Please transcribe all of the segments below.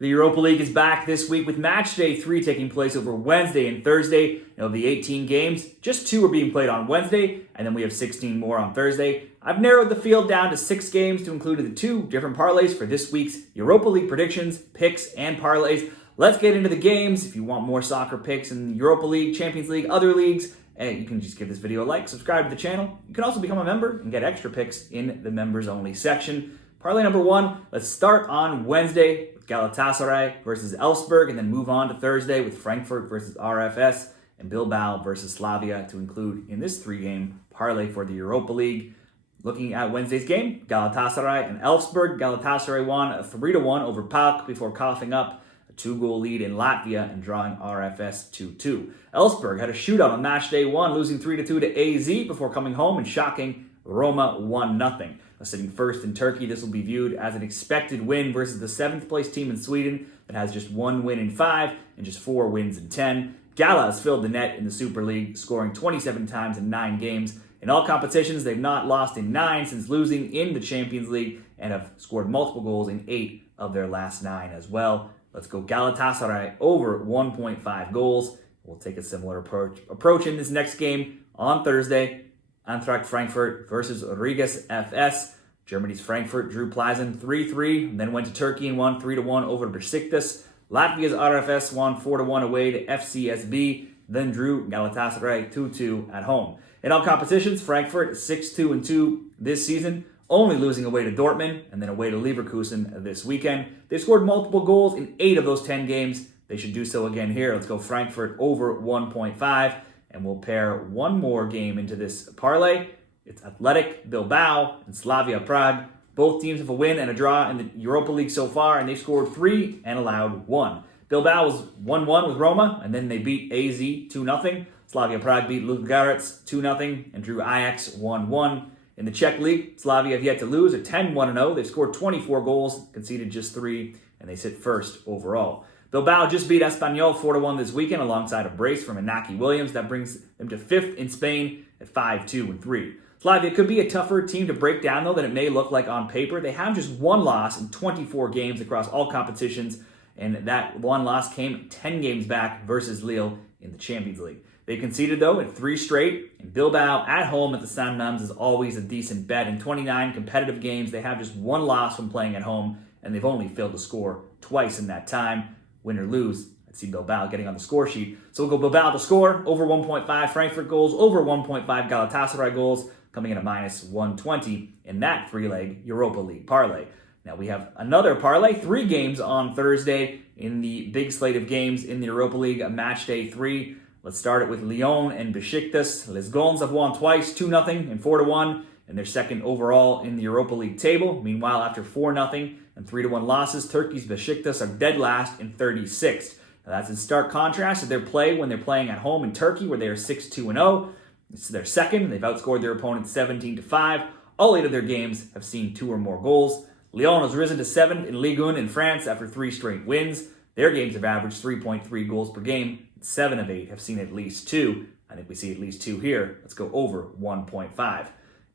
The Europa League is back this week with Matchday 3 taking place over Wednesday and Thursday. Of the 18 games, just 2 are being played on Wednesday, and then we have 16 more on Thursday. I've narrowed the field down to 6 games to include the 2 different parlays for this week's Europa League predictions, picks, and parlays. Let's get into the games. If you want more soccer picks in the Europa League, Champions League, other leagues, you can just give this video a like, subscribe to the channel. You can also become a member and get extra picks in the members only section. Parlay number 1, let's start on Wednesday with Galatasaray versus Elfsborg, and then move on to Thursday with Frankfurt versus RFS and Bilbao versus Slavia to include in this 3-game parlay for the Europa League. Looking at Wednesday's game, Galatasaray and Elfsborg. Galatasaray won 3-1 over Prague before coughing up a 2-goal lead in Latvia and drawing RFS 2-2. Elfsborg had a shootout on matchday 1, losing 3-2 to AZ before coming home and shocking Roma 1-0. Sitting first in Turkey, this will be viewed as an expected win versus the 7th place team in Sweden that has just 1 win in 5 and just 4 wins in 10. Gala has filled the net in the Super League, scoring 27 times in 9 games. In all competitions, they've not lost in 9 since losing in the Champions League and have scored multiple goals in 8 of their last 9 as well. Let's go Galatasaray over 1.5 goals. We'll take a similar approach in this next game on Thursday. Eintracht Frankfurt versus Rigas FS. Germany's Frankfurt drew Plazen 3-3, and then went to Turkey and won 3-1 over Besiktas. Latvia's RFS won 4-1 away to FCSB, then drew Galatasaray 2-2 at home. In all competitions, Frankfurt 6-2-2 this season, only losing away to Dortmund and then away to Leverkusen this weekend. They've scored multiple goals in 8 of those 10 games. They should do so again here. Let's go Frankfurt over 1.5. And we'll pair one more game into this parlay. It's Athletic Bilbao and Slavia Prague. Both teams have a win and a draw in the Europa League so far, and they've scored 3 and allowed 1. Bilbao was 1-1 with Roma, and then they beat AZ 2-0. Slavia Prague beat Ludogorets 2-0 and drew Ajax 1-1. In the Czech League, Slavia have yet to lose at 10-1-0. They've scored 24 goals, conceded just 3, and they sit first overall. Bilbao just beat Espanyol 4-1 this weekend alongside a brace from Inaki Williams. That brings them to 5th in Spain at 5-2-3. Slavia could be a tougher team to break down, though, than it may look like on paper. They have just 1 loss in 24 games across all competitions, and that 1 loss came 10 games back versus Lyon in the Champions League. They conceded, though, in 3 straight, and Bilbao at home at the San Mamés is always a decent bet. In 29 competitive games, they have just 1 loss when playing at home, and they've only failed to score twice in that time. Win or lose, I'd see Bilbao getting on the score sheet. So we'll go Bilbao to score, over 1.5 Frankfurt goals, over 1.5 Galatasaray goals, coming in at minus 120 in that 3-leg Europa League parlay. Now we have another parlay, 3 games on Thursday in the big slate of games in the Europa League Matchday 3. Let's start it with Lyon and Besiktas. Les Gones have won twice, 2-0 and 4-1, and they're second overall in the Europa League table. Meanwhile, after 4-0 and 3-1 losses, Turkey's Besiktas are dead last in 36th. Now that's in stark contrast to their play when they're playing at home in Turkey, where they are 6-2-0. It's their second. They've outscored their opponent 17-5. All 8 of their games have seen 2 or more goals. Lyon has risen to 7th in Ligue 1 in France after 3 straight wins. Their games have averaged 3.3 goals per game. 7 of 8 have seen at least 2. I think we see at least 2 here. Let's go over 1.5.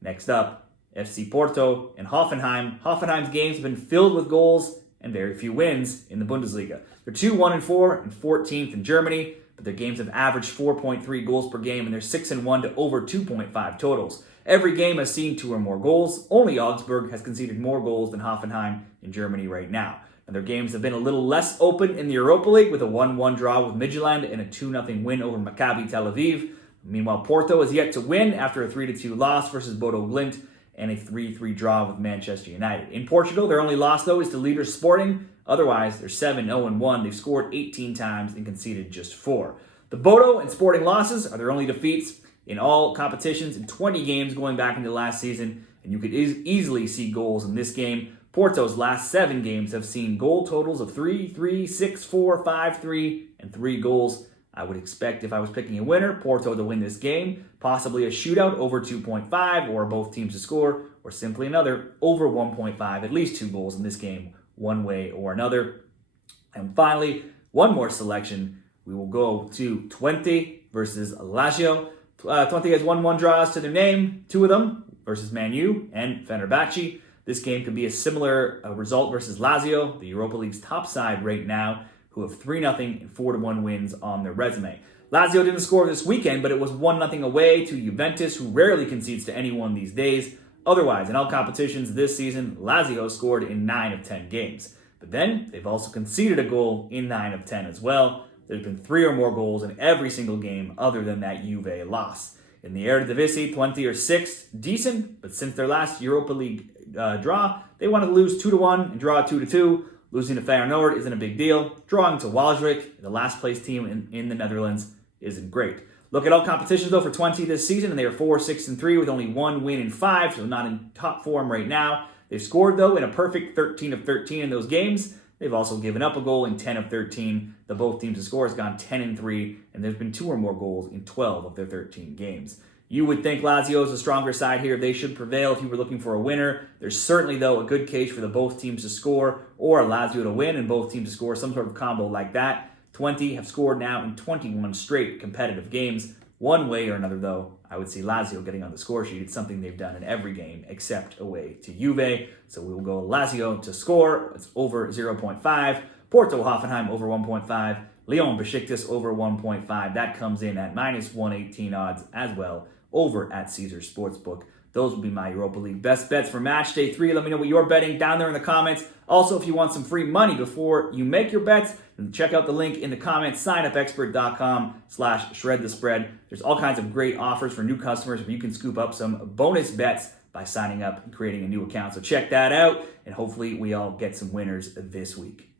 Next up, FC Porto and Hoffenheim. Hoffenheim's games have been filled with goals and very few wins in the Bundesliga. They're 2-1-4 and 14th in Germany, but their games have averaged 4.3 goals per game, and they're 6-1 to over 2.5 totals. Every game has seen 2 or more goals. Only Augsburg has conceded more goals than Hoffenheim in Germany right now. And their games have been a little less open in the Europa League, with a 1-1 draw with Midtjylland and a 2-0 win over Maccabi Tel-Aviv. Meanwhile, Porto has yet to win after a 3-2 loss versus Bodo Glimpt and a 3-3 draw with Manchester United. In Portugal, their only loss, though, is to leader Sporting. Otherwise, they're 7-0-1. They've scored 18 times and conceded just 4. The Bodo and Sporting losses are their only defeats in all competitions in 20 games going back into last season, and you could easily see goals in this game. Porto's last 7 games have seen goal totals of 3, 3, 6, 4, 5, 3, and 3 goals. I would expect, if I was picking a winner, Porto to win this game, possibly a shootout over 2.5, or both teams to score, or simply another over 1.5, at least 2 goals in this game, one way or another. And finally, one more selection. We will go to Twente versus Lazio. Twente has 1-1 draws to their name, 2 of them versus Man U and Fenerbahce. This game could be a similar result versus Lazio, the Europa League's top side right now, who have 3-0 and 4-1 wins on their resume. Lazio didn't score this weekend, but it was 1-0 away to Juventus, who rarely concedes to anyone these days. Otherwise, in all competitions this season, Lazio scored in 9 of 10 games. But then, they've also conceded a goal in 9 of 10 as well. There's been 3 or more goals in every single game other than that Juve loss. In the Eredivisie, Twente are 6th, decent, but since their last Europa League draw, they wanted to lose 2-1 and draw 2-2. Losing to Feyenoord isn't a big deal. Drawing to Waalwijk, the last place team in the Netherlands, isn't great. Look at all competitions, though, for Twente this season, and they are 4-6-3 with only 1 win in 5, so not in top form right now. They've scored, though, in a perfect 13 of 13 in those games. They've also given up a goal in 10 of 13. The both teams to score has gone 10-3, and there's been 2 or more goals in 12 of their 13 games. You would think Lazio is a stronger side here. They should prevail if you were looking for a winner. There's certainly, though, a good case for the both teams to score or Lazio to win and both teams to score, some sort of combo like that. Twente have scored now in 21 straight competitive games. One way or another, though, I would see Lazio getting on the score sheet. It's something they've done in every game except away to Juve. So we will go Lazio to score. It's over 0.5. Porto, Hoffenheim over 1.5. Lyon, Besiktas over 1.5. That comes in at minus 118 odds as well over at Caesars Sportsbook. Those will be my Europa League best bets for match day 3. Let me know what you're betting down there in the comments. Also, if you want some free money before you make your bets, then check out the link in the comments, signupexpert.com/shredthespread. There's all kinds of great offers for new customers where you can scoop up some bonus bets by signing up and creating a new account. So check that out, and hopefully we all get some winners this week.